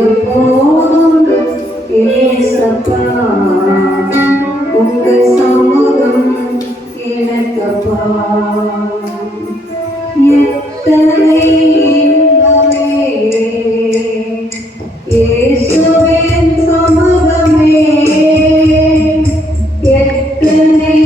எப்போதும் ஏசப்பா உங்க சமூகம் எனக்கப்பா எத்தனை இன்பமே இயேசுவின் சமூகமே எத்தனை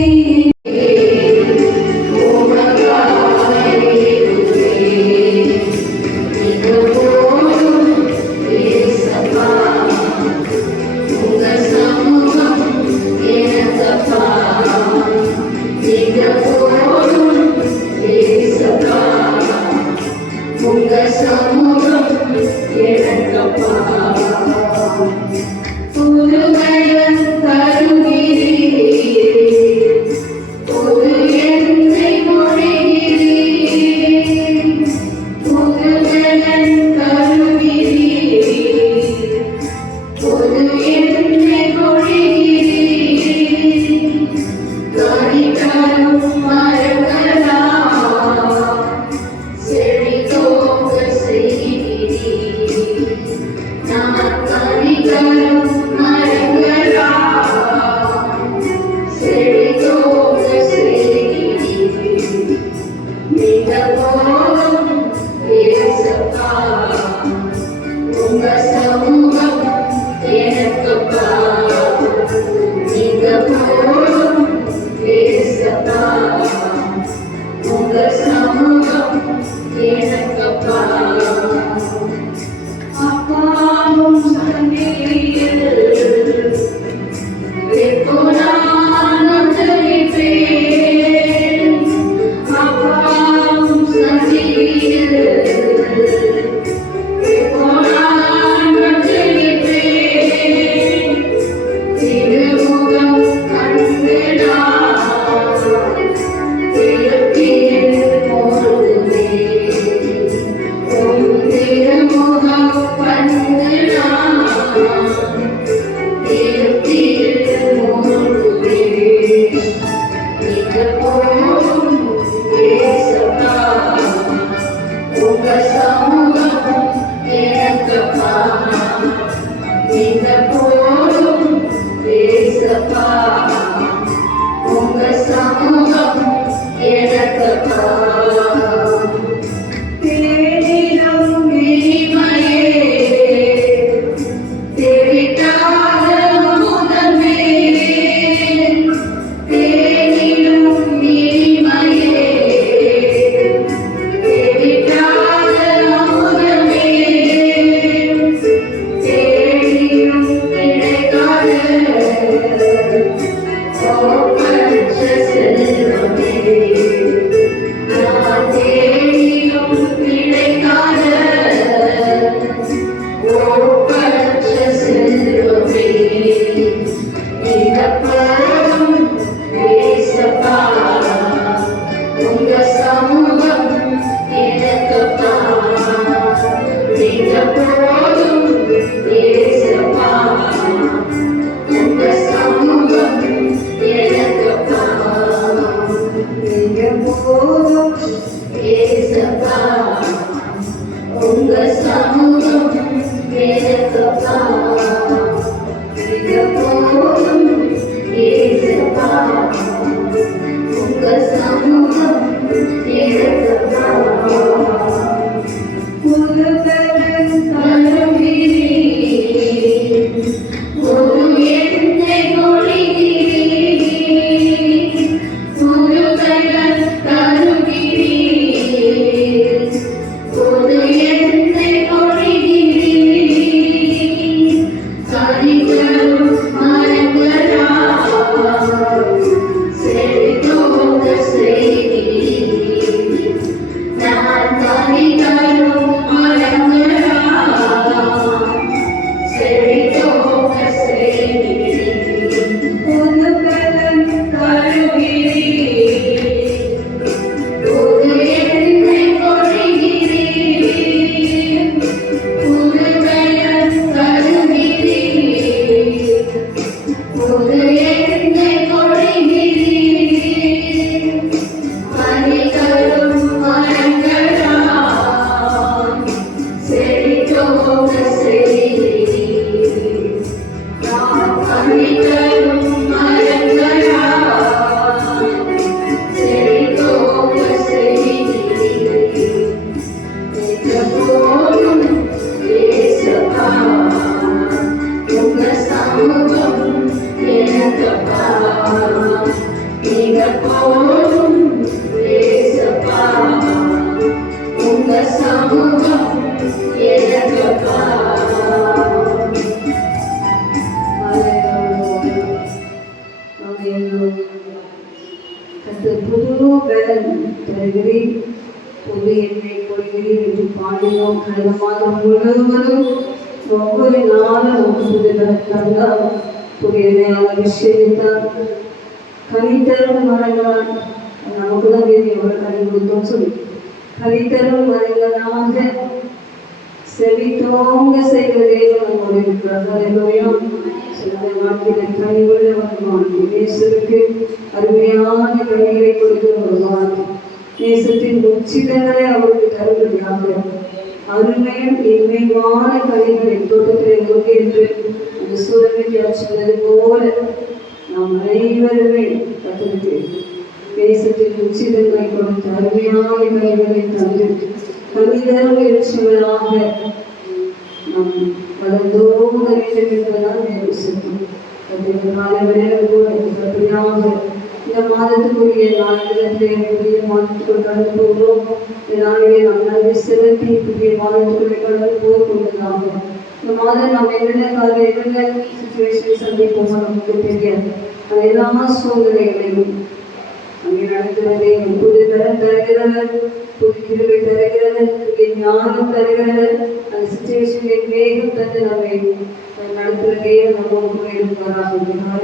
அந்த மாதம் முழுவதும் ஒவ்வொரு நாளும் புதிதாக புதியதையான விஷயத்தால் கனித்தரும் மரங்களால் நமக்கு தான் தெரியும் எவ்வளோ கனி கொடுத்தோம் சொல்லி கனித்தரும் மரங்களாக செவித்தோங்க செய்வதே நம்மோடு இருக்கிறார். சில வாழ்க்கையில கனிவுள்ள வாழ்க்கை நேசருக்கு அருமையான கனிகளை கொடுக்கிற ஒரு வாழ்க்கை நேசத்தின் உச்சிதங்களை அவருக்கு தருவதாக அருமையும் இன்மையான கனிகளை தோட்டத்தில் என்று அந்த சூழலுக்கு சொன்னது போல நாம் அனைவருமே கற்றுக்கு தேசத்தின் உச்சிதங்களை கொடுத்து அருமையான கனிகளை தந்து கவிதரும் எழுச்சிகளாக நாம் வளர்ந்தோங்க வேண்டும் என்பதுதான் யோசித்தோம். இந்த மாதத்துக்குரிய நாளிலே புதிய மாதத்துக்குள் கடந்து போகிறோம். இந்த நாளிலே நாம் நல்ல சிறப்பி புதிய மாதத்துக்குள்ளே கடந்து போகக்கூடியதாக இந்த மாதம் நாம் என்னென்ன சிச்சுவேஷன் சந்திப்போமோ நமக்கு தெரியாது. அது எல்லா சூழ்நிலைகளையும் அங்கே நடக்கிறது புது தரம் தருகிறவர் புது கிருபை தருகிறவர் புதிய ஞானம் தருகிறவர் அந்த சிச்சுவேஷனை வேகம் தந்து நம்மை நடத்துகிறதே நம்ம இருப்பாராக. நம்ம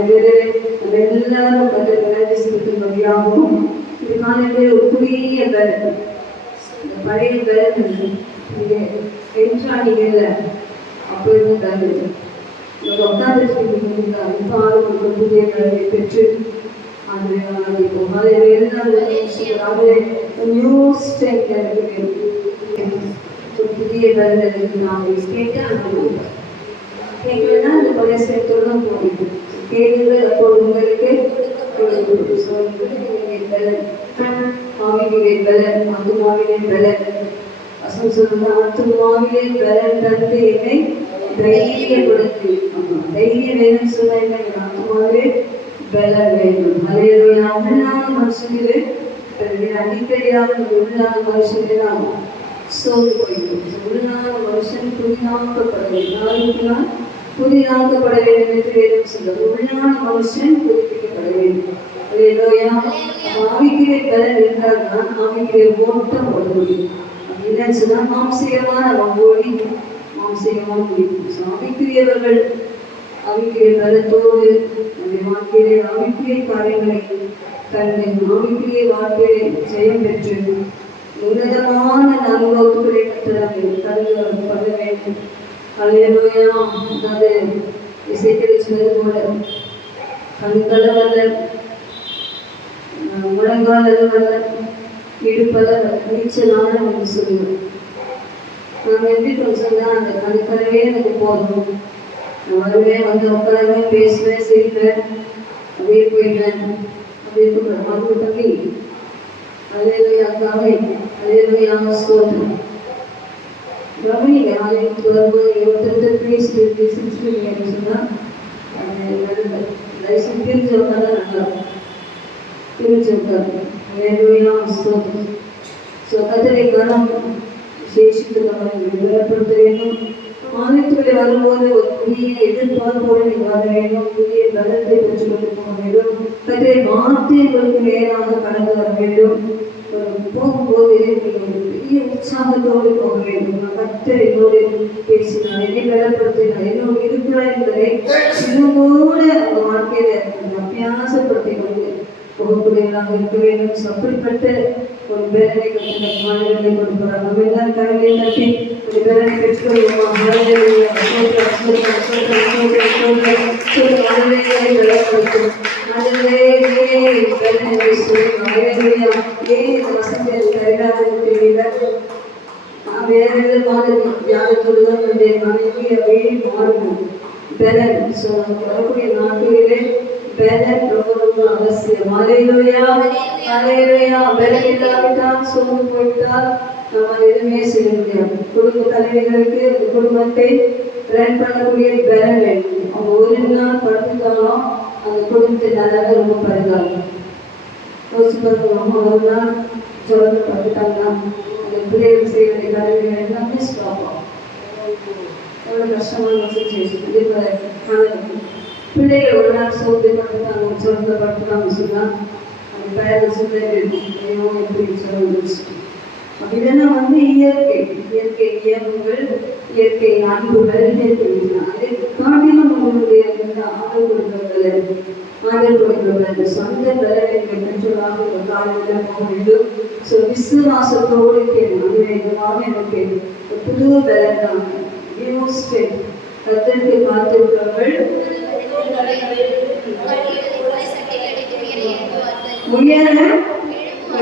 எல்லாரும் கதை செலுத்தும்படியாகவும் இதுக்கான ஒரு புதிய பலன் இந்த பழைய பலன் என்றாணிகள் அப்போ இருந்து தருது உட்கார்ந்து இப்போ புதிய பலனை பெற்று புதிய கேட்கலன்னா அந்த பழைய சேர்த்தோட போயிட்டு கேட்குது. அப்போ உங்களுக்கு ஆவிலே பலன் ஆத்துமாவிலே பலன் வசம் சொல்லுங்க ஆத்துமாவிலே பலன் தந்து என்னை தைரியப்படுத்தி தைரியம் வேணும்னு சொன்னா என்ன ஆத்துமாவிலே பலன் வேண்டும். அதே உள்ளான மனுஷங்களே அடிக்கடியாக உள்ளான மனுஷங்களே நாம் சோர்ந்து போய்க்கிறோம். உள்ளான மனுஷன் புதிதாக்கப்பட வேண்டும். புதிதாக்கப்பட வேண்டும் என்று வேதம் சொல்றது. உள்ளான மனுஷன் புதுப்பிக்கப்பட வேண்டும். ஆவிக்கிற பலன் இருந்தால்தான் ஆவிக்கிற ஓட்டம் ஓட முடியும். அப்படின்னு சொன்னா மாம்சீகமான ஓடி மாம்சீகமாக முடியும். ஆவிக்குரியவர்கள் ஆவிக்குரிய பலத்தோடு நம்முடைய வாழ்க்கையிலே ஆவிக்குரிய காரியங்களை கண்டு ஆவிக்குரிய வாழ்க்கையை ஜெயம் பெற்று உன்னதமான அனுபவத்துக்களை கற்றுக் பண்ண வேண்டும். அல்லேலூயா. அதாவது இசைக்கல் சொன்னது போல கண்களவல்ல முழங்காலவல்ல இடுப்பல நீச்சலான என்று சொல்லுவோம். நாம் எப்படி சொன்னா அந்த கண்களவே எனக்கு போதும், வருவேன் வந்து உட்காருவேன் பேசுவேன் சிரிப்பேன் அப்படியே போயிடுவேன் அப்படியே அது தம்பி அல்லேலூயா கவை அல்லேலூயா ஸ்தோத்திரம். கவனிங்க ஆலயத்துக்கு வரும்போது ஒருத்தர் பேசிட்டு சிரிச்சுட்டு சொன்னால் தயவுசெய்து பிரிஞ்சு உட்காந்தா நல்லா பிரிஞ்சு உட்காரு. அல்லேலூயா ஸ்தோத்திரம். ஸோ கத்தரை கரம் விசேஷித்து விவரப்படுத்த வேண்டும். ஆலயத்துக்குள்ளே வரும்போது ஒரு புதிய எதிர்பார்ப்போடு நீ வர வேண்டும். புதிய பலத்தை பெற்றுக்கொண்டு போக வேண்டும். கத்தரை வார்த்தைகளுக்கு நேராக கடந்து வர வேண்டும். போகும்போது பெரிய உற்சாகத்தோடு போக வேண்டும். கத்தர் என்னோடு பேசினார், என்னை பலப்படுத்தினார், என்னோடு இருக்கிறார் என்பதை இன்னும் கூட அந்த வாழ்க்கையில அபியாசப்படுத்திக் கொண்டு போகக்கூடியவர்களாக இருக்க வேண்டும். அப்படிப்பட்ட ஒரு பேரனை மாணவர்களை கொடுக்கிறார். நம்ம எல்லாரும் கருவியை தட்டி ஒரு பேரனை பெற்றுக்கொள்வோம். வேற விதமான தியாகத்தோடுதான் என்னுடைய மனைவி அப்படியே மாறும். பெலன் வரக்கூடிய நாட்களிலே பெலன் ரொம்ப ரொம்ப அவசியம். அல்லேலூயா அல்லேலூயா. பெலன் இல்லாவிட்டால் சோர்ந்து போய்விட்டால் நம்ம எதுவுமே செய்ய முடியாது. குடும்ப தலைவர்களுக்கு குடும்பத்தை ரன் பண்ணக்கூடிய பெலன் வேண்டும். அவங்க ஒரு நாள் படுத்துட்டாலும் அந்த குடும்பத்தை நல்லா ரொம்ப பரிதாகும். யோசிச்சு பார்க்கலாம், ஒரு நாள் ஜோரத்தை படுத்துட்டாங்கன்னா அந்த பிள்ளைகள் செய்ய வேண்டிய கடமைகள் எல்லாமே ஸ்டாப் ஆகும். எவ்வளோ கஷ்டமான சுச்சுவேஷன். இதே போல பிள்ளைகள் ஒரு நாள் சோர்ந்து படுத்துட்டாங்க, ஜோரத்தை படுத்துட்டாங்க சொன்னால் அந்த பேரண்ட்ஸ் வந்து ஐயோ எப்படி சொல்ல முடிச்சு அப்படின்னா இயற்கை இயற்கை இயல்புகள், இயற்கை அன்புகள், இயற்கை அதை காட்டிலும் உங்களுடைய ஆதல் கொடுக்கிறவர்கள் சொந்த பலனை பெற்றோராக ஒரு காலத்தில் போக வேண்டும். ஸோ விசுவாசத்தோடு எனக்கு புது பலன் தான் கத்தருக்கு காத்திருக்கிறவர்கள் உயர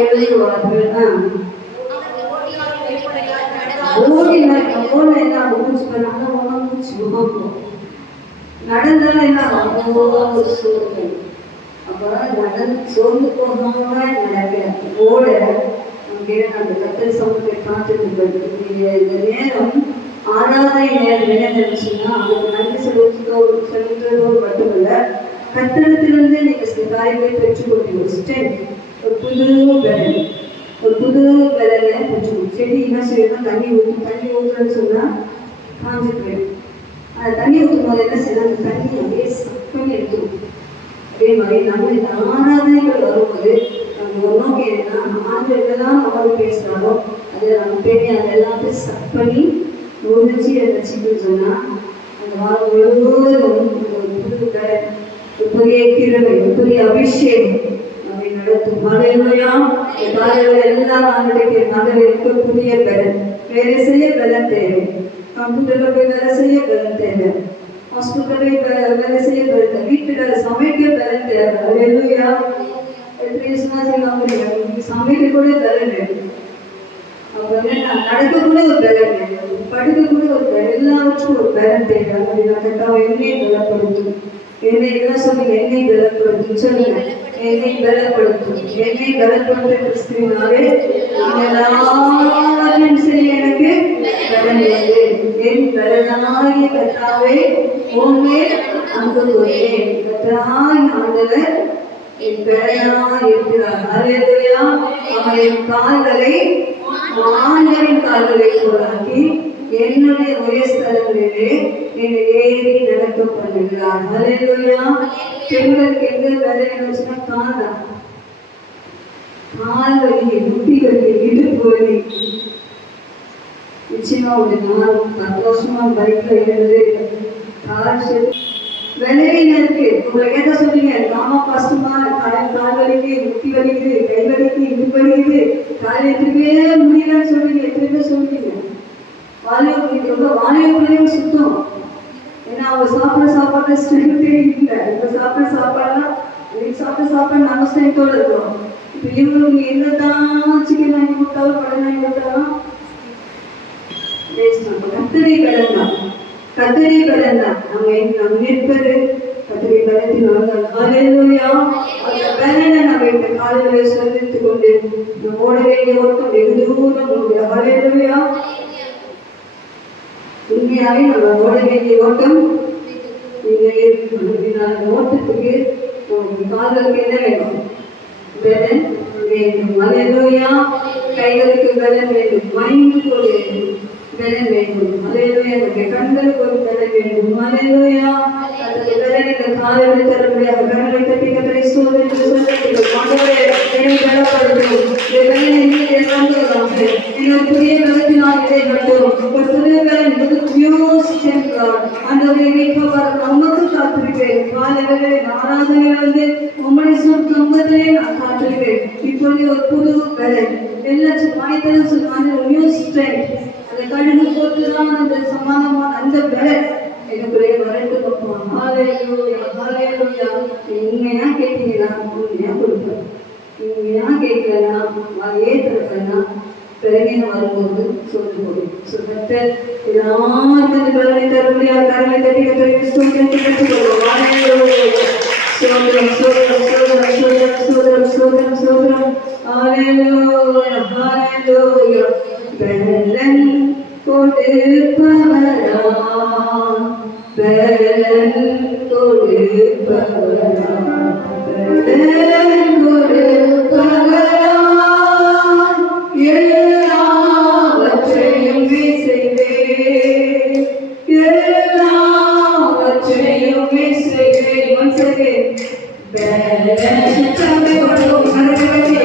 எழுதுவார்கள். நடந்தாலும் என்ன சோர்ந்து போகாம நடக்க ஓட அந்த கத்தல் சமூகத்தை காத்திருக்கிறது. இந்த நேரம் ஆராதனை நேரம் என்ன நினைச்சுன்னா அதுக்கு நன்றி செலுத்துவதோடு மட்டுமல்ல, கட்டணத்திலிருந்து நீங்க சில காரியங்களை பெற்றுக்கொள்ளுங்க. ஒரு ஸ்ட்ரென்த், ஒரு புது பலன், ஒரு புது பலனை பெற்றுக்கணும். செடி என்ன செய்யணும்? தண்ணி ஊற்றுன்னு சொன்னா காஞ்சி போயிடும். அந்த தண்ணி ஊற்றும் போது என்ன செய்யணும்? அந்த தண்ணி அப்படியே சப்பனி எடுத்துரும். அதே மாதிரி நம்ம இந்த ஆராதனைகள் வரும்போது நம்ம நோக்கி என்னன்னா ஆண்டு என்னதான் நம்ம பேசினாலும் அதை நம்ம பேசி அதை எல்லாத்தையும் சப்பனி முடிச்சு வச்சுன்னு சொன்னா அந்த வாரம் முழுவதும் புது புதிய கிருபை, புதிய அபிஷேகம் நம்மை நடத்தும். மலையா காலையில எல்லாம் நம்மளுடைய மகளிருக்கு புதிய பலன், வேலை செய்ய பலன் தேவை. கம்ப்யூட்டர்ல போய் வேலை செய்ய பலன் தேவை, ஹாஸ்பிட்டலில் வேலை செய்ய பலன் தேவை, வீட்டுல சமைக்க பலன் தேவை. அலையா எத்தனை செய்யலாம், சமைக்க கூட பலன் வேணும். நடக்க கூட ஒரு பலன் வேணும், படிக்க கூட ஒரு பலன், எல்லாவற்றும் ஒரு பலன் தேவை. அப்படின்னா கட்டாவை என்னை பலப்படுத்தும். என்னை என்ன சொல்லுங்க? என்னை பலப்படுத்தும் சொல்லுங்க. என்னை பலப்படுத்தும், என்னை பலப்படுத்த கிறிஸ்துவினாலே எல்லாரும் சரி எனக்கு பலன் வேண்டு. என் பலனாகிய கர்த்தாவே உண்மை அங்கு போயேன். கர்த்தராய் ஆண்டவர் என் பலனாய் இருக்கிறார். அல்லேலூயா. அவர் என் கால்களை ஆண்டவரின் கால்களை போலாக்கி என்னுடைய ஒரே ஸ்தலங்களிலே என்னை ஏறி நடக்க பண்ணுகிறார். அல்லேலூயா. பெண்களுக்கு எந்த வேலை இருந்துச்சுன்னா கால் வலி, முட்டி வலி, இடுப்பு வலி. நிச்சயமா ஒரு 10 வருஷமா பைக்ல எழுது வேலையில இருக்கு. உங்களை கேட்ட சொல்றீங்க, நாம கஷ்டமா கால் வலிக்கு, முட்டி வலிக்குது, கை வலிக்கு, இடுப்பு வலிக்குது, கால் எதுவுமே முடியலன்னு சொல்றீங்க. எத்தனை பேர் சொல்றீங்க? வாலிபர்களையும் சுத்தம். ஏன்னா அவங்க சாப்பிட்ற சாப்பாடு ஸ்ட்ரென்த்தே இல்லை. இப்போ சாப்பிட்ற சாப்பாடுலாம் சாப்பிட்ற சாப்பாடு நம்ம ஸ்ட்ரென்த்தோட இருக்கிறோம். இப்போ இவங்களுக்கு என்னதான் சிக்கன் வாங்கி கொடுத்தாலும் படம் வாங்கி கொடுத்தாலும் கத்திரி பலன் தான், கத்திரி பலன் தான். நம்ம நிற்பது கத்திரி பலத்தினால்தான். அல்லேலூயா. அந்த பலனை நம்ம இந்த காலையில சந்தித்துக் கொண்டு ஓட வேண்டிய ஓட்டம் வெகு தூரம் உண்டு. அல்லேலூயா. உண்மையாவே நம்ம ஓட வேண்டிய ஓட்டம் ஓட்டத்துக்கு கால்களுக்கு என்ன வேணும்? பலன் வேண்டும். அல்லேலூயா. கைகளுக்கு பலன் வேண்டும், மைண்டுக்கு ஒரு பலன் வேண்டும். அல்லேலூயா. நம்முடைய கண்களுக்கு ஒரு பலன் வேண்டும். அல்லேலூயா. அந்த பலன் இந்த காலையில தர முடியாது. கண்களை தட்டி கத்தரை சோதனை புதிய பலத்தினால் இதை மட்டும் ஒரு புதிய பலன் நமக்கு காத்திருப்பேன். காலைகளில் ஆராதனைகள் வந்து உம்முடைய சொந்தத்திலே நான் காத்திருப்பேன். இப்பொழுது ஒரு புது பலன் எல்லாம் வாய்த்ததும் சொல்லுவாங்க. நியூ ஸ்ட்ரென்த், அந்த கழுகு போட்டுதான் அந்த சமானமான அந்த பலன் எனக்குள்ளே வரட்டு பார்ப்போம். உண்மையா கேட்டீங்கன்னா உண்மையா கொடுப்பேன். உண்மையா கேட்கலன்னா ஏற்றுனா பிறகு வரும்போது சொல்லி போடும். சொல்லிட்டு எல்லாருக்கும் பலனை தரும்படியா கரங்களை தட்டி கற்றுக்கொள்வோம். சோதரம் சோதரம் சோதரம் சோதரம் சோதரம் சோதரம் சோதரம். ஹல்லேலூயா ஹல்லேலூயா. பலன் கொடுப்பவரா, பலன் கொடுப்பவரா, பலன் கொடுப்பவரா, எல்லாவற்றையும் செய்வேன், எல்லாவற்றையும் செய்வேன். once again பலன் சத்தமே வரும். கரங்களை கட்டி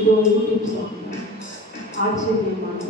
இதோ யூடியூப் சாங் ஆச்சரியமானது.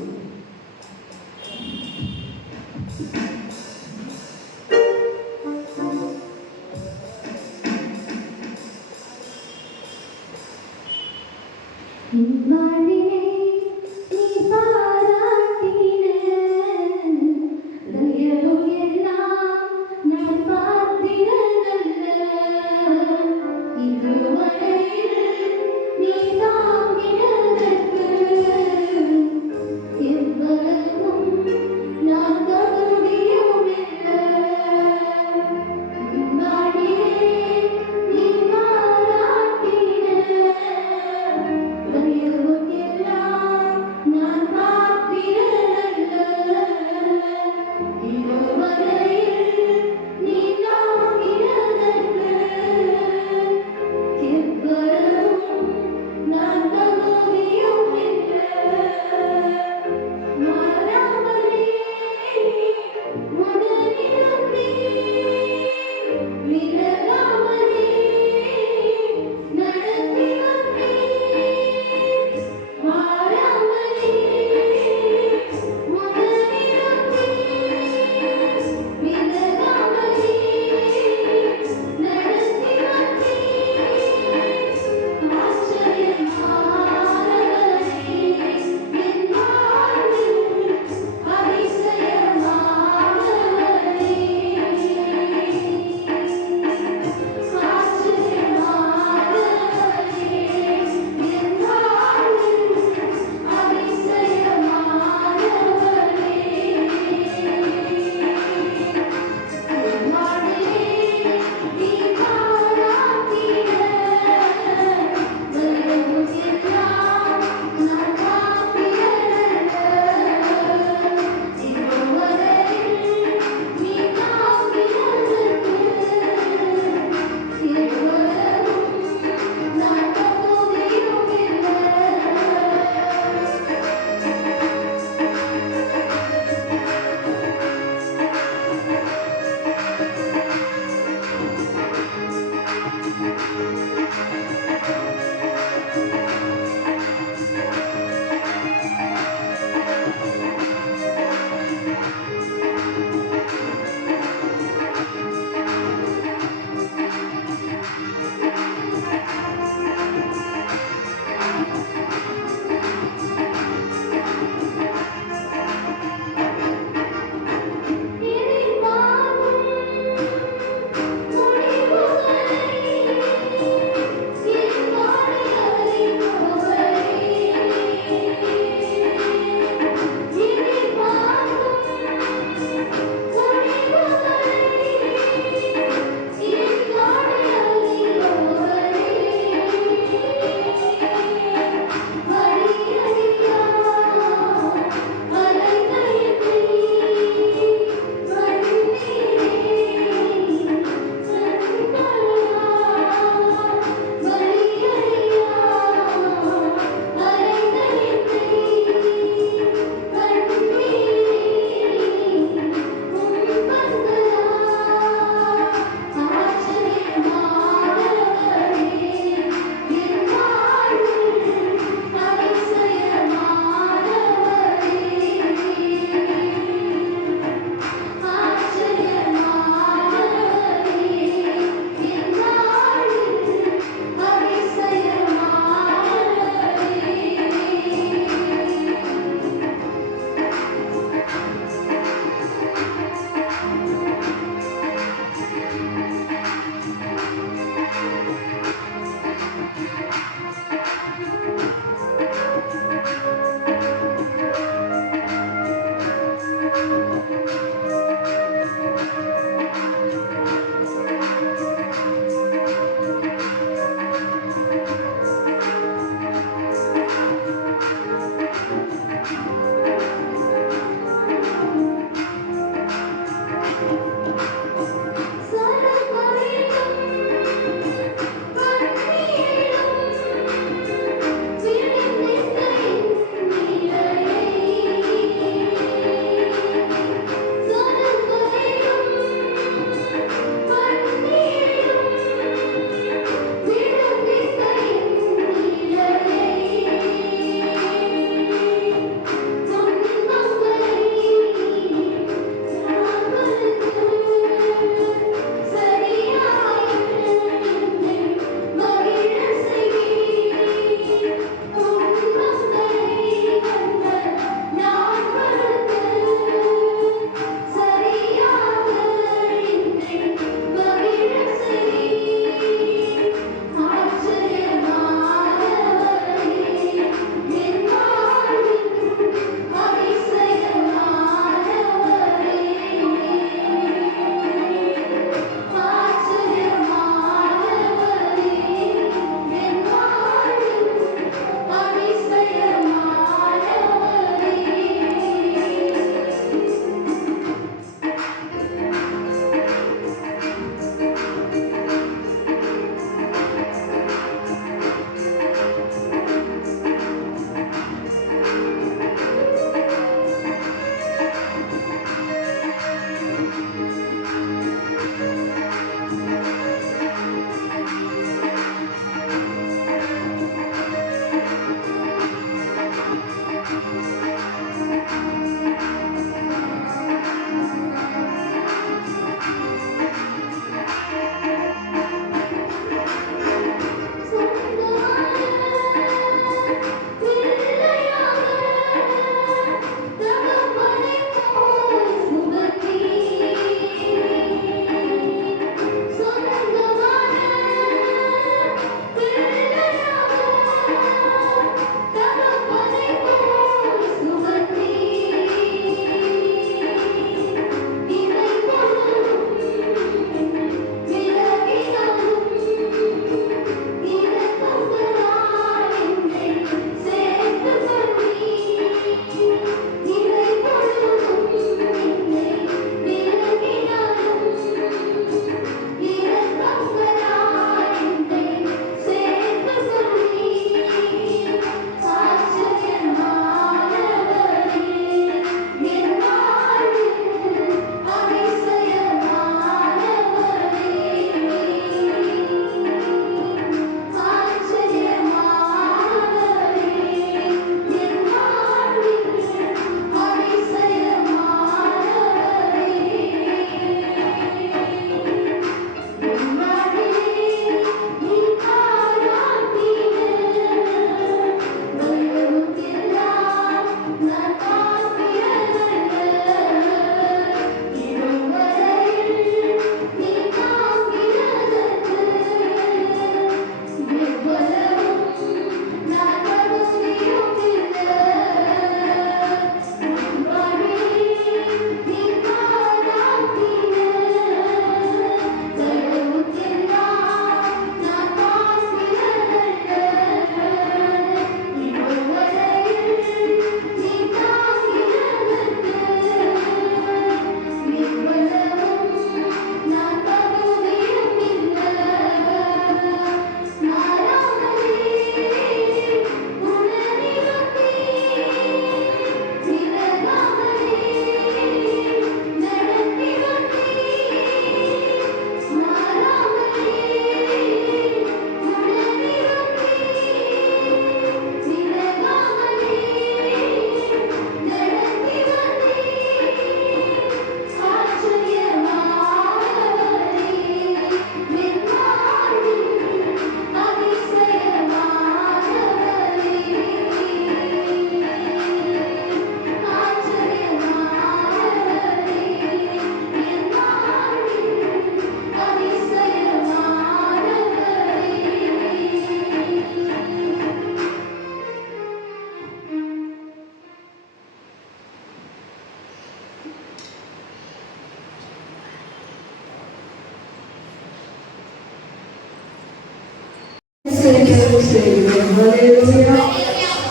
செய்கிறோம் செய்கிறோம். ஹல்லேலூயா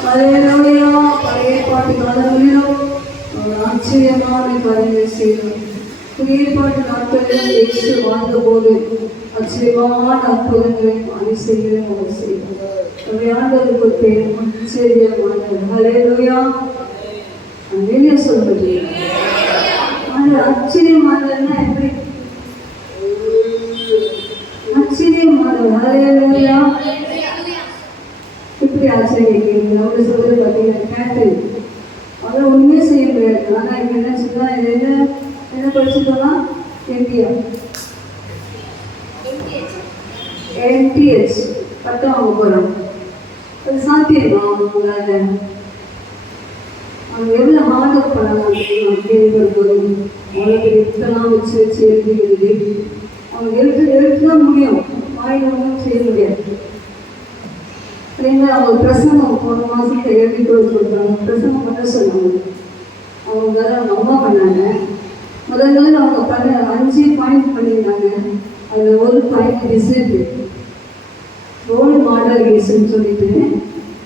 ஹல்லேலூயா. பழைய பாட்டு காலங்களிலும் ஆச்சரியமான காரியங்கள் செய்கிறோம். புதிய பாட்டு நாட்களிலும் இயேசு வாழ்ந்தபோது ஆச்சரியமான அற்புதங்களையும் அதிசயங்களையும் அவர் செய்கிறார். ஆண்டவருக்கு பேர் ஆச்சரியமானவர். ஹல்லேலூயா. வெளியே சொல்றது ஆச்சரியமானதுன்னா எப்படி? ஆச்சரியமானவர். ஹல்லேலூயா. இப்படி ஆச்சரியம் அவங்க சொல்றது பார்த்தீங்கன்னா கேட்டு அதை ஒண்ணுமே செய்ய முடியாது. ஆனா இங்க என்ன சொன்னா என்ன படிச்சுட்டோம்னா என்டிஹெச் பட்டம் வாங்க போறோம். அது சாத்தியமா அவங்களால? அவங்க எவ்வளோ ஹார்ட் ஒர்க் பண்ணலாம் கேள்விப்படும்போது அவங்களுக்கு எத்தெல்லாம் வச்சு வச்சு எழுதிக்கிறது. அவங்க எழுத்து தான் முடியும், வாயில் ஒன்றும் செய்ய முடியாது. சரிங்களா? அவங்க பிரசங்கம் போன மாதத்தை எழுதி கொடுத்துருக்காங்க. பிரசங்கம் பண்ண சொன்னாங்க. அவங்க வேற அவங்க அம்மா பண்ணாங்க. முதல்ல அவங்க 5 பாயிண்ட் பண்ணியிருந்தாங்க. அதில் ஒரு பாயிண்ட் டிசிப்ளின், ரோல் மாடல் ஏசுன்னு சொல்லிட்டு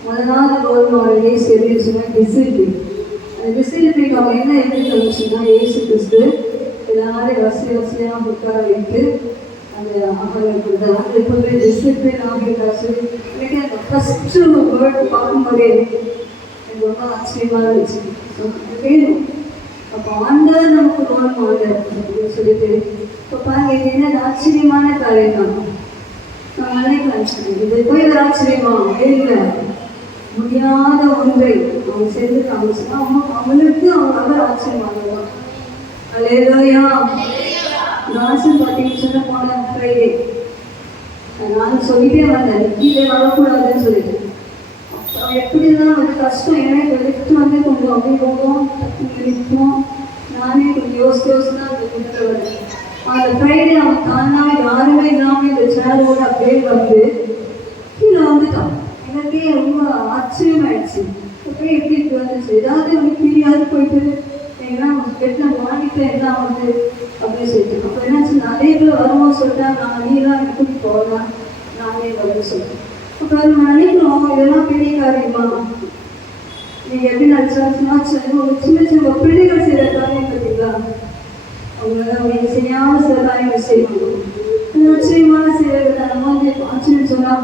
முதலாவது ரோல் மாடல் ஏசு எதுன்னு சொன்னால் டிசிப்ளின். அந்த டிசிப்ளின் அவங்க என்ன எப்படி தந்துச்சுன்னா ஏசு கிறிஸ்து எல்லாரும் வரிசையாக உட்கார வைத்து அந்த ஆகாரம் கொடுத்தாங்க. அது எப்போதுமே டிசிப்ளின் ஆகிட்டாச்சு. எனக்கு அந்த ஃபஸ்ட்டு வேர்டு பார்க்கும்போதே எனக்கு ரொம்ப ஆச்சரியமாக இருந்துச்சு. வேணும் அப்போ ஆண்டவர் நமக்கு ரோல் மாடல் அப்படின்னு சொல்லிட்டு இப்போ பாருங்க, இது என்ன ஆச்சரியமான காரியம் தான். நான் நினைக்கிறேன் இது போய் ஒரு ஆச்சரியமா இல்லை, முடியாத ஒன்றை அவங்க செஞ்சு காமிச்சுன்னா அவங்களுக்கு அவர் ஆச்சரியமானதான். அல்லேலூயா. லாஸ்ட் பார்த்தீங்கன்னு சொன்ன போன ஃப்ரைடே நான் சொல்லிட்டே வந்தேன் கீழே வரக்கூடாதுன்னு சொல்லிட்டு. அவன் எப்படிதான் வந்து கஷ்டம், ஏன்னா லிஃப்ட் வந்து கொஞ்சம் அப்படி போகும் நிற்போம். நானே கொஞ்சம் யோசிச்சு தான் அந்த லிஃப்ட்டில் வரேன். அந்த ஃப்ரைடே அவன் தானா யாருமே இல்லாமல் இந்த சேரோட அப்படியே வந்து கீழே வந்துட்டான். எனக்கே ரொம்ப ஆச்சரியமாயிடுச்சு. அப்படியே எப்படி வந்துச்சு, ஏதாவது வந்து கீழே போயிட்டு ஏன்னா பெட்டில் வாங்கிட்டு என்ன ஆகுது அப்படின்னு சொல்லிட்டு. அப்போ என்னாச்சு, நிறைய பேர் வரும்போது சொல்லிட்டேன், நான் நீதான் எனக்கு கூட்டிட்டு போகலாம் நானே வந்து சொல்லிட்டேன். அப்போ நம்ம நினைக்கிறோம் இதெல்லாம் பெரிய காரியமா? நீங்கள் எப்படி நினச்சாச்சுன்னா ஒரு சின்ன சின்ன பிள்ளைகள் செய்கிற காரியம் பார்த்தீங்களா, அவங்க செய்யாமல் சில காரியங்கள் செய்வாங்க. நிச்சயமான செய்யறது நம்ம வந்து ஆச்சரியம் சொன்னால்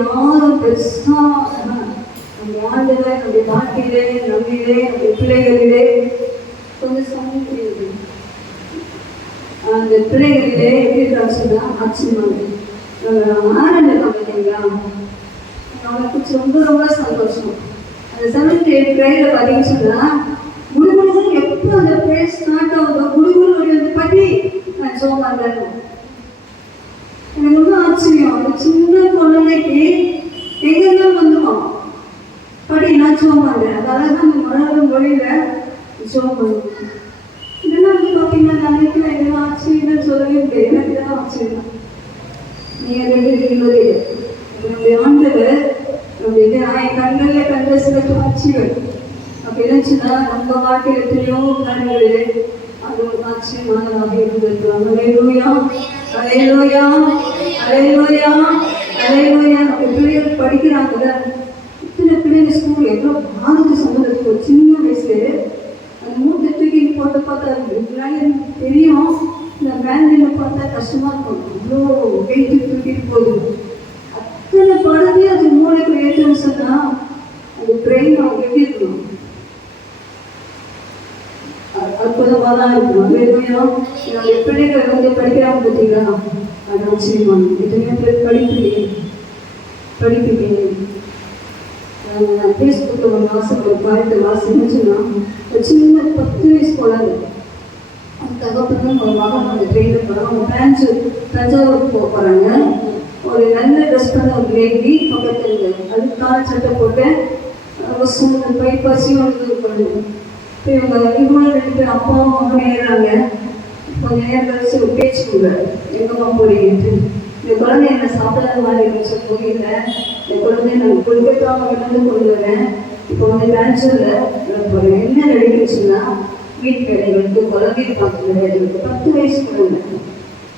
யாரும் பெருசாக நம்ம ஆண்டுல நம்முடைய நாட்டிலே நம்மிலே நம்முடைய பிள்ளைகளிலே கொஞ்சம் சமைக்கிறது. அந்த பிள்ளைகளிலே எப்படி சொன்னா ஆச்சரியமாக ஆனந்த பார்த்தீங்களா, அவனுக்கு ரொம்ப ரொம்ப சந்தோஷம். அந்த 7th 8th கிரேடில் பார்த்தீங்கன்னு சொன்னால் குடுகுடுன்னு எப்போ அந்த ப்ரேஸ் ஸ்டார்ட் ஆகுதோ குடுகுடு வந்து பற்றி நான் சோமாக இருக்கேன். எனக்கு ரொம்ப ஆச்சரியம். அந்த சின்ன குழந்தைக்கு எங்கெல்லாம் வந்துடும் படி நான் சோமாங்க. அதாவது அந்த மலர் மொழியில் சோம் இதெல்லாம் வந்து பார்த்தீங்கன்னா நினைக்கிறேன் இதெல்லாம் ஆச்சரியம் சொல்லவே முடியாது. எனக்கு இதெல்லாம் ஆச்சரியம். நீங்கள் எழுதுகிறது நம்முடைய ஆண்டவர் நம்முடைய என் கண்களில் கண்ட சில காட்சிகள் அப்படி இருந்துச்சுன்னா நம்ம வாழ்க்கையில் எத்தனையோ கண்களிலே அது ஒரு ஆச்சரியமானதாக இருந்திருக்கலாம். அல்லேலூயா அல்லேலூயா அல்லேலூயா அல்லேலூயா. நம்ம பிள்ளைகள் படிக்கிறாங்க. இத்தனை பிள்ளைங்க ஸ்கூல் எவ்வளோ பாதிக்கு சம்பந்தத்துக்கு ஒரு சின்ன வயசுல அந்த மூட்டை தூக்கி போட்டு பார்த்தா முன்னாடி தெரியும். இந்த பேண்டில் பார்த்தா கஷ்டமாக இருக்கும். அவ்வளோ வெயிட்டு தூக்கிட்டு போகுது. அத்தனை படமே அது மூளைக்கு ஏற்றம்னு சொன்னால் அந்த பிரெயின் அவங்க எப்படி இருக்கணும், அற்புதமாக தான் இருக்கணும். அல்லேலூயா. என்னுடைய பிள்ளைகள் வந்து படிக்கிறாங்க பார்த்தீங்களா, அது ஆச்சரியமான எத்தனையோ பேர் படிப்பீங்க. ஃபேஸ்புக்கில் ஒரு மாதம் ஒரு பாயிண்ட் வாசிச்சுன்னா ஒரு சின்ன 10 வயசு குழந்தை அந்த தகப்பன்னு ஒரு மகன் அந்த ட்ரெயினில் போகிறாங்க. அவங்க பிரான்ச்சு தஞ்சாவூருக்கு போகிறாங்க. ஒரு நல்ல ட்ரெஸ் பண்ண ஒரு லேடி பக்கத்தில் அதுக்கான சட்டை போட்டு பை பசியும் இது பண்ணுங்க. இப்போ இவங்க 2 பேர் அப்பாவும் அம்மா ஏறாங்க. கொஞ்சம் நேரம் கழிச்சு ஒரு பேச்சு கொடுக்குறாரு, எங்கம்மா போறீங்க, இந்த குழந்தை என்ன சாப்பிடாத மாதிரி சொல்லி போகிறேன், இந்த குழந்தைய நான் கொள்கைக்காக விழுந்து கொண்டு வரேன். இப்போ வந்து டான்ஸரில் போகிறேன். என்ன நடிக்கிறச்சுன்னா வீட்டு வேலைகளுக்கு குழந்தைய பார்த்து விளையாடுறது. 10 வயசு குழந்தை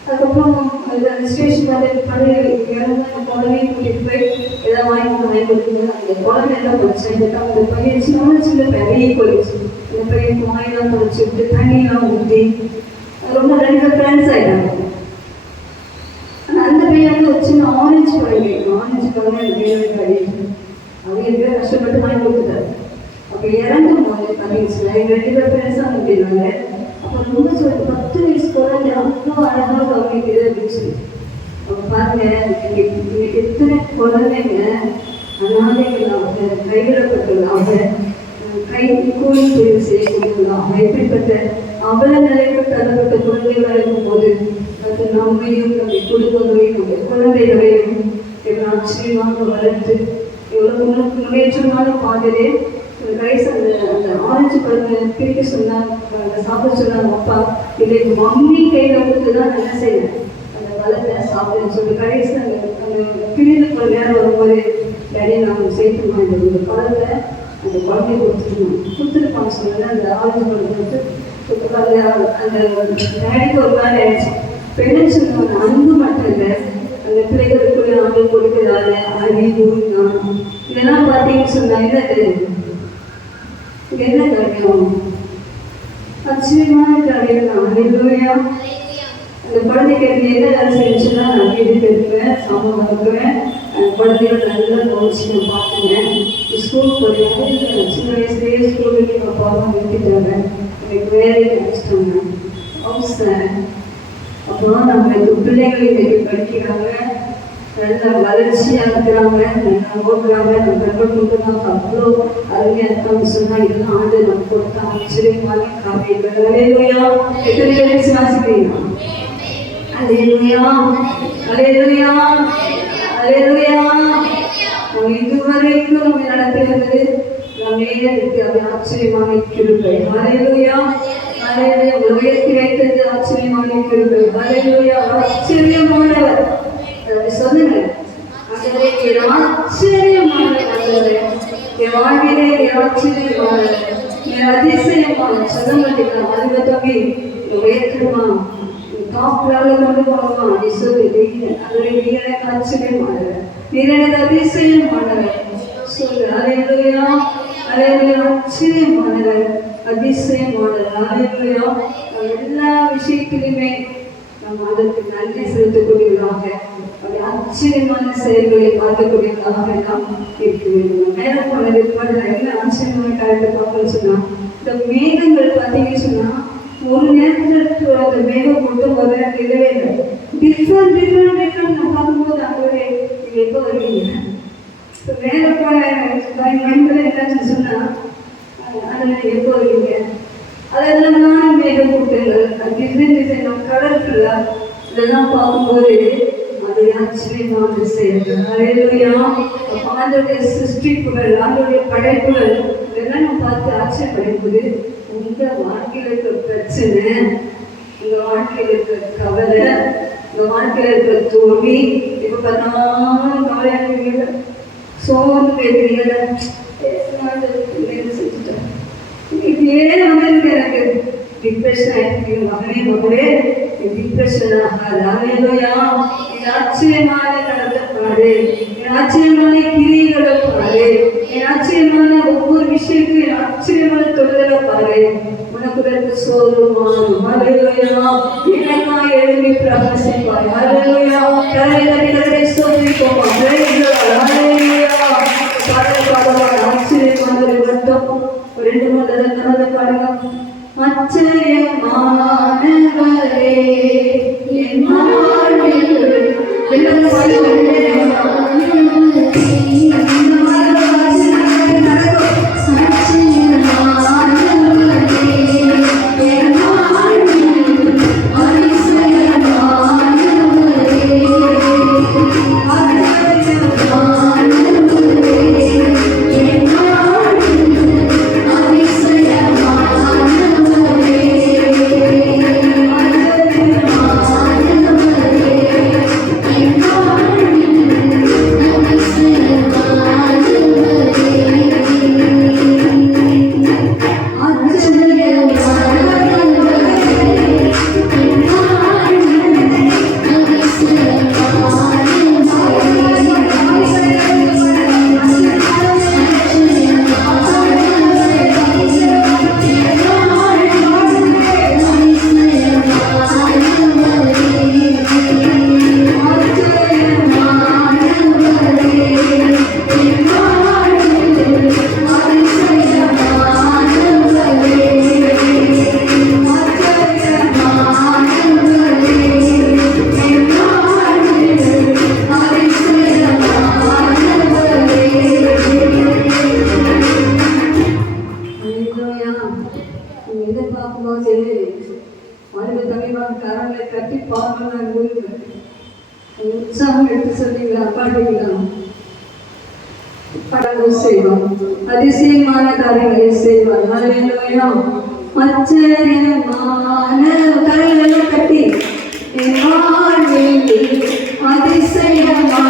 அதுக்கப்புறம் அந்த ஸ்டேஷன் வந்து பழைய குழந்தையும் கூட்டிகிட்டு போய் ஏதாவது வாங்கி கொடுக்குங்க. அந்த குழந்தை எல்லாம் படிச்சேன். அந்த பையன் சின்ன பெரிய போயிடுச்சு. அந்த பையன் வாயெல்லாம் படிச்சு விட்டு தண்ணியெல்லாம் ஊற்றி ரொம்ப 2 ஃப்ரெண்ட்ஸ் ஆகிட்டாங்க. ஆனால் அந்த பையன் ஒரு சின்ன ஆரஞ்சு குழந்தை கிடையாது. அவங்க எப்படியோ கஷ்டப்பட்டு வாங்கி கொடுத்துட்டாரு. அப்போ இறங்கும் போது பார்த்தீங்கன்னா 2 ஃப்ரெண்ட்ஸாக அப்படின்னாங்க. அப்போ ரொம்ப சொல்லிட்டு 10 வயசு குழந்தை அவ்வளோ அழகாக அவங்களுக்கு இருந்துச்சு. அவங்க பாருங்க, எத்தனை குழந்தைங்க அனாதைகளாக கைவிடப்பட்டவங்க, கை கூலி தொழில் செய்யக்கூடியவங்க, எப்படிப்பட்ட அவல நிலைக்கு தரப்பட்ட குழந்தைகளாக இருக்கும்போது அது நம்மையும் நம்முடைய குடும்பங்களையும் நம்முடைய குழந்தைகளையும் எவ்வளோ ஆச்சரியமாக வளர்த்து எவ்வளோ முன்னேற்றமான பாதையிலே ரைஸ் அந்த ஆரஞ்சு பழத்தை பிரிக்க சொன்னாங்க, சாப்பிட சொன்னாங்க. அப்பா இதை மம்மி கையில் கொடுத்து தான் நான் என்ன செய்வேன் அந்த பழத்தை சாப்பிடுன்னு சொல்லி ரைஸ் அந்த பிரிந்து போகிற நேரம் வரும்போது டேடி நாங்கள் சேர்த்துமா இந்த பழத்தை அந்த குழந்தைய கொடுத்துருப்பாங்க சொன்னாங்க. அந்த ஆரஞ்சு பழத்தை அந்த டேடிக்கு ஒரு வேலை ஆயிடுச்சு. பெண்ணு சொன்னாங்க அன்பு மட்டும் இல்லை, அந்த பிள்ளைகளுக்குள்ள ஆண்டு கொடுக்கிறாரு அறிவு ஞானம் இதெல்லாம் பார்த்தீங்கன்னு சொன்னாங்க. என்ன காரியம்? ஆச்சரியமான காரியம் தான். அல்லேலூயா. அந்த குழந்தைக்கு என்ன வேலை செஞ்சுன்னா நான் வீடு பெறுவேன், சாமான் வளர்க்குவேன், அந்த குழந்தைகள் நல்லா கவனிச்சு நான் பார்த்துவேன். ஸ்கூல் போகிறேன், சின்ன வயசுலேயே ஸ்கூலுக்கு எங்கள் அப்பாவும் நிறுத்திட்டாங்க. எனக்கு வேலை கிடைச்சிட்டாங்க. அவசரம் அப்புறம் நம்மளுக்கு பிள்ளைகள் இன்னைக்கு படிக்கிறாங்க, நல்லா வளர்ச்சியாக இருக்கிறாங்க, நல்லா ஓடுறாங்க. நம்ம கொண்டுதான் அவ்வளோ அருமையாக இருக்காங்க சொன்னால் இதெல்லாம் ஆண்டு நம்ம கொடுத்தா ஆச்சரியமான காரியங்கள். அல்லேலூயா. எத்தனை பேர் விசுவாசிக்கிறீங்க? அல்லேலூயா, அல்லேலூயா, அல்லேலூயா. நம்ம இதுவரைக்கும் நம்ம நடத்துகிறது நம்மே இருக்கு. அது ஆச்சரியமான கிருபை. அல்லேலூயா, அல்லேலூயா. உலகத்தில் வைத்தது ஆச்சரியமான கிருபை. அல்லேலூயா. ஆச்சரியமானவர் சொல்லுங்க. ஆச்சரியமான என் வாழ்விலே ஆச்சரியமான அதிசயமான சொல்ல மாட்டேங்கிறான். அதுவே தம்பி உயர்த்துமா டாப்லாக கொண்டு போகணுமா நீ சொல்லி அதில் நீ எனக்கு ஆச்சரியமானவர், நீ எனக்கு அதிசயமானவர் சொல்லு. அல்லேலூயா, அல்லேலூயா. ஆச்சரியமானவர், அதிசயமானவர். அல்லேலூயா. எல்லா விஷயத்திலுமே நம்ம அதற்கு நன்றி செலுத்தக்கூடியவர்களாக ஆச்சரியமான செயல்களை பார்க்கக்கூடியவர்களாக நாம் இருக்க வேண்டும். மேல போனது என்ன ஆச்சரியமான காரியத்தை பார்க்கணும்னு சொன்னா, இந்த மேகங்கள் பார்த்தீங்கன்னு சொன்னா ஒரு நேரத்தில் அந்த மேகம் மட்டும் ஒரு நேரத்தில் இல்லவே இல்லை. டிஃப்ரெண்ட் நான் பார்க்கும்போது அங்கே நீங்க எப்போ வருவீங்க? இப்போ மேல போன மைண்டில் என்னன்னு சொன்னா அதில் எப்போ வருவீங்க? அதெல்லாம் மேகக்கூட்டங்கள் டிசைன் கலர்ஃபுல்லா இதெல்லாம் பார்க்கும்போது அது ஆச்சரியமான செயல்கள். அல்லேலூயா. ஆண்டவருடைய சிருஷ்டிப்புகள், ஆண்டவருடைய படைப்புகள் இதெல்லாம் நம்ம பார்த்து ஆச்சரியப்படும்போது உங்க வாழ்க்கையில் இருக்கிற பிரச்சனை, உங்க வாழ்க்கையில் இருக்கிற கவலை, உங்க வாழ்க்கையில் இருக்கிற தோல்வி, இப்ப பார்த்தாலும் கவலையாக சோர்ந்து பேசுறீங்க, செஞ்சுட்டேன் இப்படியே வந்து எனக்கு டிப்ரெஷன் ஆயிருக்கு. மகளே டிப்ரெஷன் ஆகாது. அல்லேலூயா. என் ஆச்சரியமான நடத்தப்பாடு, என் ஆச்சரியமான கிரிகளை பாரு, என் ஆச்சரியமான ஒவ்வொரு விஷயத்தையும் என் ஆச்சரியமான தொழிலை பாரு. உனக்கு சோர்வுமாறும். அல்லேலூயா. எனக்கா எழுதி பிரகாசிப்பார். அல்லேலூயா. கரை சோதிப்போம். அல்லேலூயா. ஆச்சரியமானவரை மட்டும் 2 தடவை பாடுங்க. ஆச்சரியமானவரே என் வாழ்வில் வாழ்வு தலைவான் கரங்களை கட்டி பாருங்கள் உற்சாகம் எடுத்து சொன்னீங்களா பாடுவீங்களா? கடவுள் செய்வார், அதிசயமான காரியங்களை செய்வார். ஹல்லேலூயா. ஆச்சரியமான கரங்களை கட்டி என் வாழ்வில் அதிசயமானவரே,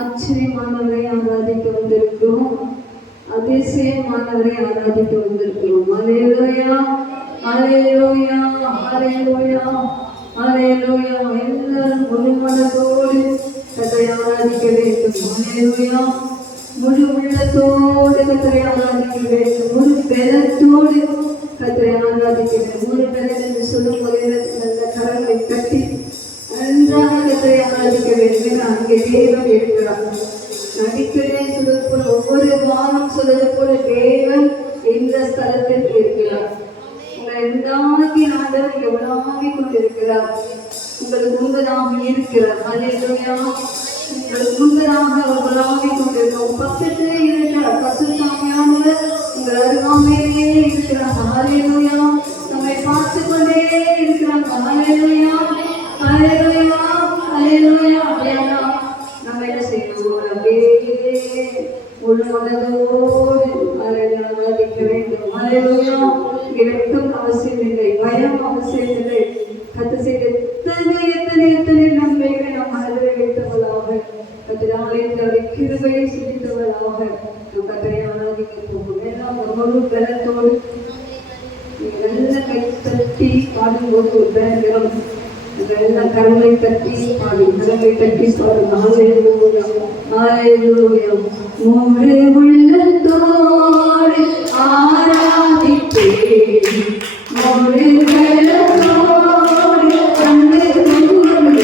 ஆச்சரியமானவரை ஆராதிக்க வந்திருக்கிறோம், அதிசயமானவரை ஆராதிக்க வந்திருக்கிறோம். ஹல்லேலூயா, ஹல்லேலூயா, ஹல்லேலூயா, ஹல்லேலூயா. எல்லாரும் முழு மனதோடு கர்த்தரை ஆராதிக்க வேண்டும். ஹல்லேலூயா. முழு உள்ளத்தோடு கர்த்தரை ஆராதிக்க வேண்டும். முழு பலத்தோடு கர்த்தரை ஆராதிக்க வேண்டும். முழு பலன் என்று சொல்லும் போது நல்ல கரங்களை கட்டி நன்றாக கர்த்தரை ஆராதிக்க வேண்டும். அங்கே தேவன் இருக்கிறார். அடிக்கடி சொல்வது போல, ஒவ்வொரு வாரம் சொல்வது போல தேவன் இந்த ஸ்தலத்தில் இருக்கிறார். உங்களை உண்டாக்கி ஆண்டவர் இங்கே உலாவி கொண்டிருக்கிறார். உங்களுக்கு முன்பதாக இருக்கிறார். ஹல்லேலூயா. உங்களுக்கு முன்பதாக அவர் உலாவி கொண்டிருக்கிறார். பக்கத்திலே இருக்கிறார். பரிசுத்தாவியானவர் உங்கள் அருகாமையிலே இருக்கிறார். ஹல்லேலூயா. நம்மை பார்த்து கொண்டே இருக்கிறார். ஹல்லேலூயா, ஹல்லேலூயா, ஹல்லேலூயா. நம்ம என்ன செய்யணும்? அப்படியே முழு மனதோடு ஆராதிக்க வேண்டும். ஹல்லேலூயா. வெட்கம் அவசியம் இல்லை, பயம் அவசியம் இல்லை. கர்த்தர் செய்த எத்தனை எத்தனை எத்தனை நன்மைகளை நம் மனதில் வைத்தவளாக, கர்த்தராலே கிருபையை சிந்தித்தவளாக நம் கர்த்தரை ஆராதிக்க போகும். எல்லாம் முழு பலத்தோடு நல்ல கை தட்டி பாடும்போது ஒரு பயங்கரம். எல்லாம் கரங்களை தட்டி பாடி, கரங்களை தட்டி பாடுங்க. ஹல்லேலூயா, ஹல்லேலூயா. முழு உள்ளத்தோடு ஆராதிப்பேன், முழு பலத்தோடு கண்டு கொள்வேன்.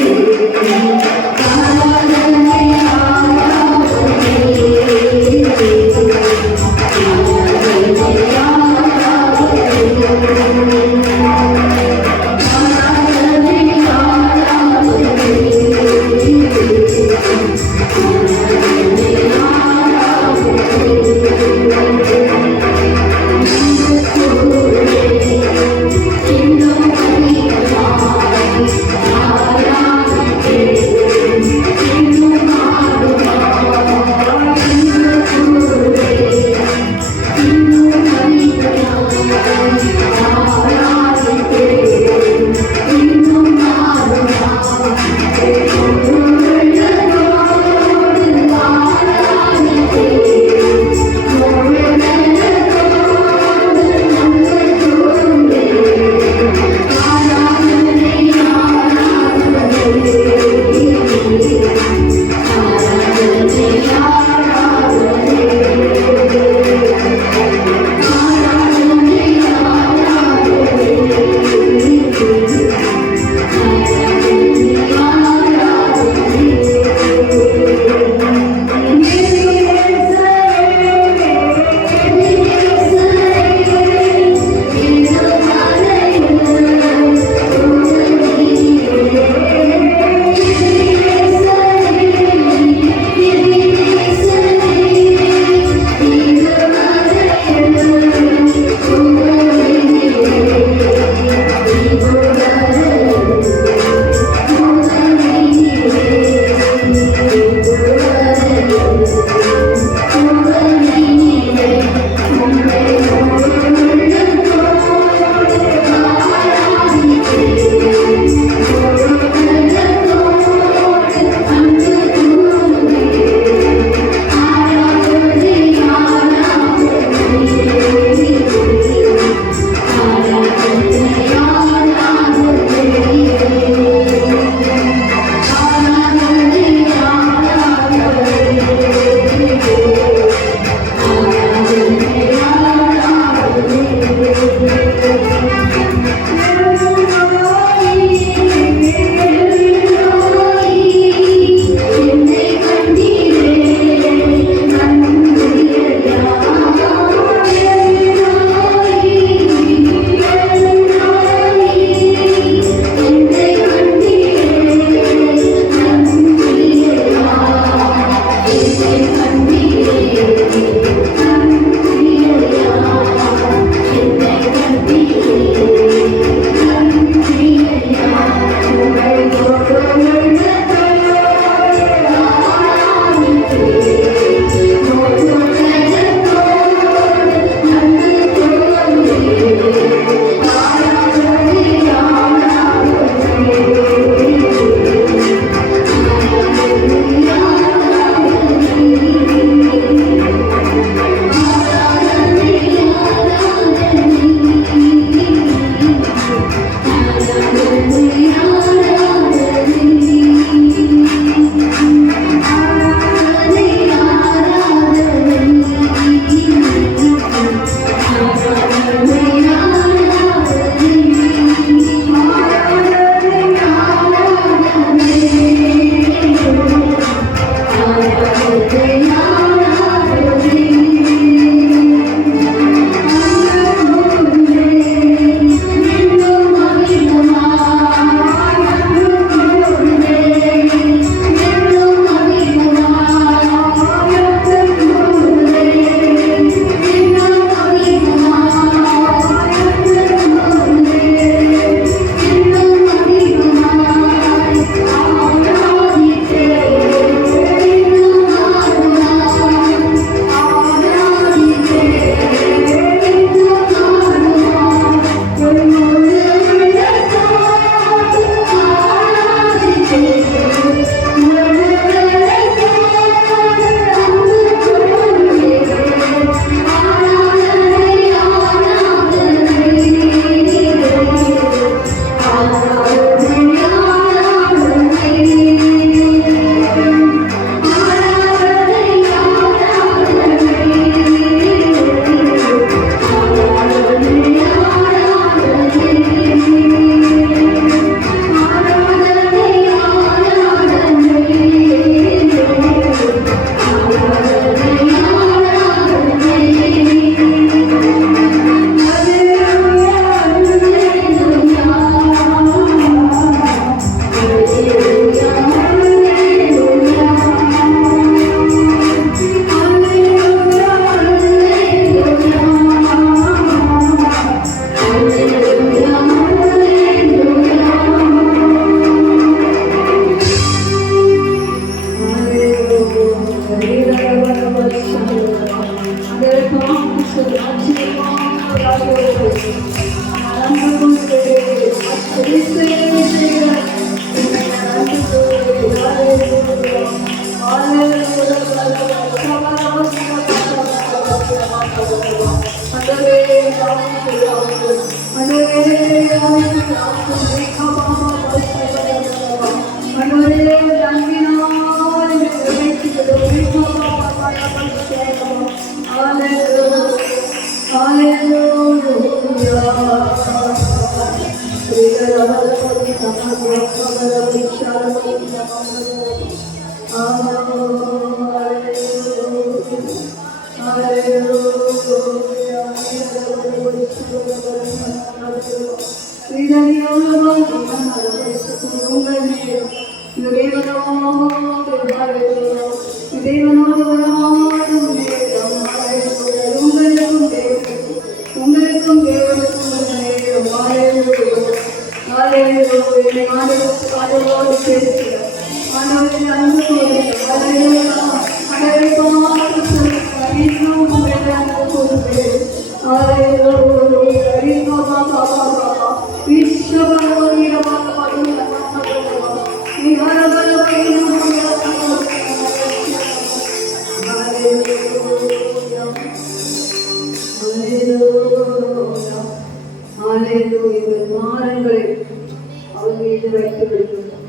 அவர் மீது வைத்து விடுங்கள்.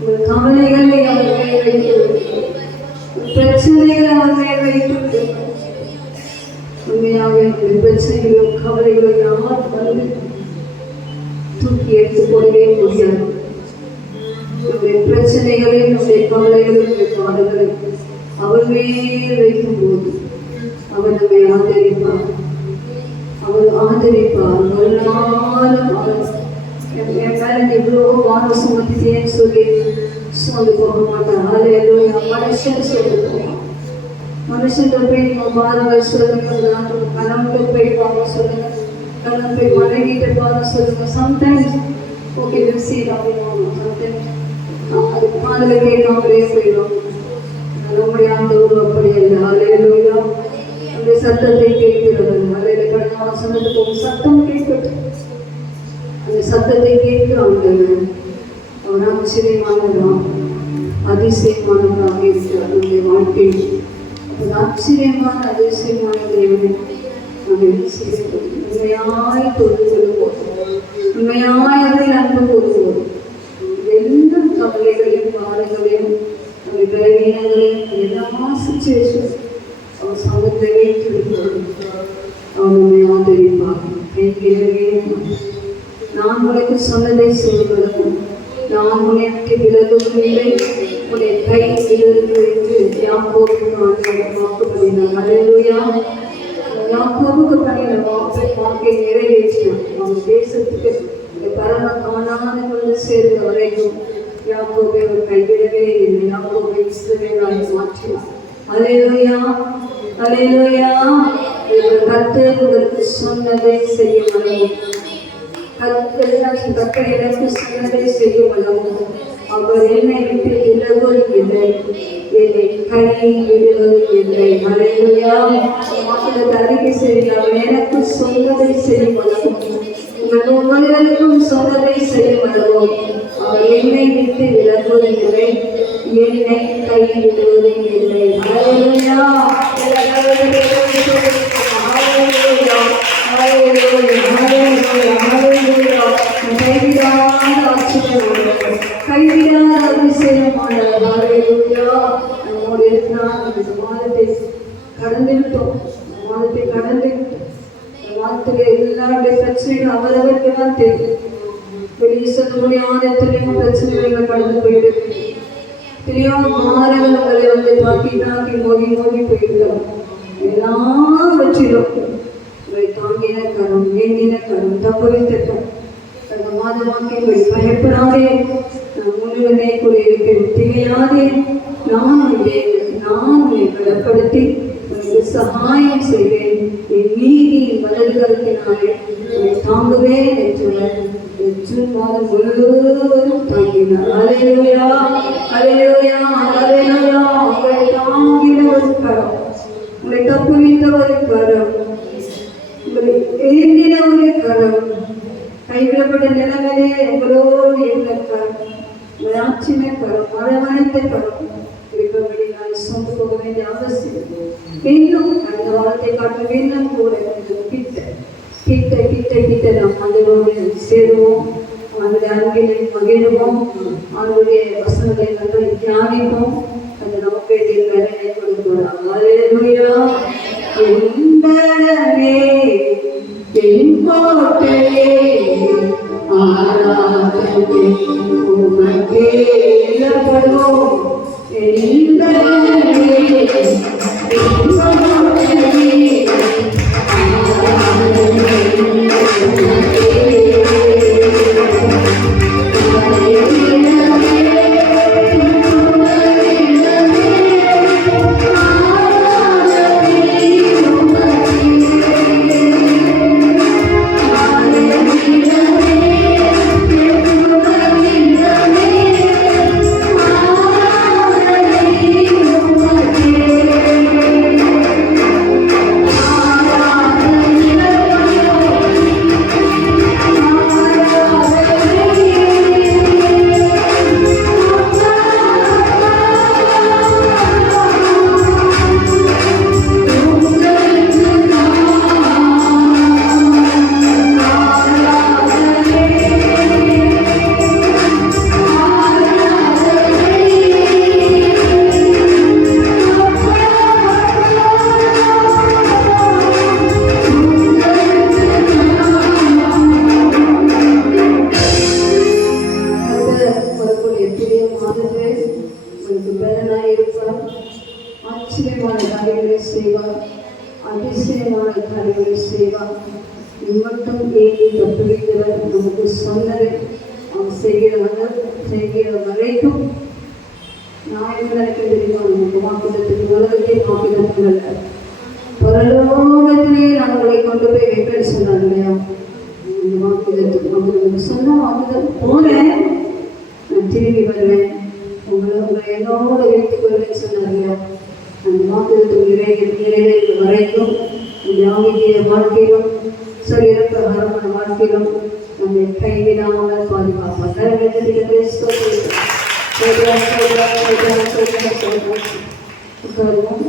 உங்கள் கவலைகளை அவர் மேல் வைத்து விடுங்கள். பிரச்சனைகளை அவர் மேல் வைத்து விடுங்கள். உண்மையாக உங்கள் பிரச்சனைகளும் கவலைகளும் யார் வந்து தூக்கி எடுத்துக் கொள்ளவே முடியாது. உங்களுடைய பிரச்சனைகளை நம்முடைய கவலைகளும் பாடுகளை அவர் மேல் வைக்கும் போது அவர் நம்மை ஆதரிப்பார். அவர் ஆதரிப்பார். ஒரு நாளும் அவர் இவ்வளோ வாங்க சுமத்திட்டேன்னு சொல்லி போக மாட்டார். அது மனுஷன் சொல்லுவோம். மனுஷன் போய் நீங்கள் பாருங்கள் சொல்லுங்க, கணவன் போய் வாங்க சொல்லுங்க, கணவன் போய் மனைவிட்ட பாருங்க சொல்லுங்க. சம்டைம்ஸ் ஓகே சீட் அப்படின்னு சம்டைம்ஸ் அது காதில் கேட்காமலே போயிடும். நம்முடைய ஆண்டவர் அப்படி அல்ல. அலையிலோயா அந்த சத்தத்தை கேட்கிறது. அலையில கடனான சொன்னதுக்கு ஒரு சத்தம் கேட்கட்டும். அந்த சத்தத்தை கேட்க ஆண்டவர் அவர் ஆச்சரியமானதான் அதிசயமானதாக இருக்கிறார். நம்முடைய வாழ்க்கையில் ஒரு ஆச்சரியமான அதிசயமான தேவனை உண்மையாய் தொழில் கொள்வோம். உண்மையாய் அதை அன்பு கொள்வோம். எந்த கவலைகளையும் பாடங்களையும் நம்ம பலவீனங்களையும் எல்லா சிச்சுவேஷன் அவர் சமத்தை வைத்து விடுவோம். அவர் நம்மை ஆதரிப்பார். நான் உனக்கு சொன்னதை செய்வதும் நான் உனக்கு விலகவும் இல்லை, உன்னை கை விலகு என்று யாக்கோபுக்கு வாக்கு பண்ணினார். அல்லேலூயா. யாக்கோபுக்கு பண்ணின வாக்கை நிறைவேற்றினார். அவன் தேசத்துக்கு பரம காணாத கொண்டு சேர்ந்த வரைக்கும் யாக்கோபை அவர் கைவிடவே இல்லை. யாக்கோபை இஸ்ரவேலாய் மாற்றினார். அல்லேலூயா. அல்லேலூயா. கர்த்தர் உங்களுக்கு சொன்னதை செய்ய முடியும். கர்த்தர் எனக்கு சொன்னதை செய்ய முடியும். அவர் என்னை விட்டு விலகுவதில்லை, என்னை கை விடுவதில்லை. அல்லேலூயா. மக்களுக்கு அறிக்கை செய்ய அவர் எனக்கு சொன்னதை செய்ய முடியும். உங்கள் ஒவ்வொருவருக்கும் சொன்னதை செய்ய முடியும். அவர் என்னை விட்டு விலகுவதில்லை, என்னை கை விடுவதில்லை. அல்லேலூயா. கைவிடாத அதிசயமான நம்மோடு இருக்கிறார். இந்த மாதத்தை கடந்து விட்டோம். மாதத்தை கடந்து மாதத்திலே எல்லாருடைய பிரச்சனைகள் அவரவருக்கு தான் தெரியும். வெளியே சொல்ல முடியாத எத்தனையோ பிரச்சனைகள் கடந்து போயிட்டு எத்தனையோ மாணவர்களை வந்து தாக்கி மோதி போயிட்டோம். எல்லாவற்றிலும் தாங்கின கரம், ஏங்கின கரம், தப்புவித்திருக்கோம். அந்த மாதமாக்கி பயப்படாதே, நான் முழுவதே கூட இருக்கிறேன், திகையாதே, நான் உன்னை பலப்படுத்தி உனக்கு சகாயம் செய்வேன், என் நீதியின் வலதுகரத்தினாலே உன்னை தாங்குவேன் என்றவர் ஜூன் மாதம் முழுவதும் தாங்கினார். அல்லேலூயா. அல்லேலூயா. அல்லேலூயா. உங்களை தாங்கின ஒரு கரம், உங்களை தப்புவித்த ஒரு கரம், உங்களை ஏந்தின ஒரு கரம், கைவிடப்பட்ட நிலைமையிலே உங்களோடு என்ற கரம், ஆட்சிமை கரம், அரவணைத்த கரம் இருப்பபடி நான் சொந்து போக வேண்டிய அவசியம். இன்னும் அந்த வாரத்தை காட்ட வேண்டும் கூட கிட்ட கிட்ட கிட்ட நாம் ஆண்டவரோடு சேருவோம், அவருடைய அன்பிலே மகிழ்வோம், அவருடைய வசனங்களை நாங்கள் தியானிப்போம். அது நமக்கு வேண்டிய வேலையை கொடுக்கிறோம். அல்லேலூயா. என்பதே என் கோட்டையே, ஆராதனை உமக்கே ஏறப்படுவோம். என்பதே என் கோட்டையே, ஆச்சரியமான காரியங்களை செய்வார், அதிசயமான காரியங்களை செய்வார். மட்டும் ஏறி தப்புவித்தவர் நமக்கு சொன்னதை அவன் செய்கிற வரைக்கும் நான் என்ன நினைக்க தெரியுமா, நமக்கு வாக்குத்தத்துக்கு உலகத்தை வாக்குத்தல்ல, பரலோகத்திலே நம்மளை கொண்டு போய் வைப்பேன்னு சொன்னார் இல்லையா? அந்த வாக்குத்தத்துக்கு அவங்களுக்கு சொன்ன வாக்குதல் போனேன், நான் திரும்பி வருவேன், உங்களை என்னோட வைத்துக் கொள்வேன்னு சொன்னார் இல்லையா? அந்த வாக்குத்தத்துக்கு நிறைவேற வரைக்கும் இந்த ஆவிக்குரிய வாழ்க்கையிலும் சரீரப்பிரகாரமான வாழ்க்கையிலும் நம்மை கைவிடாமல் பாதுகாப்பார். உட்காருவோம்.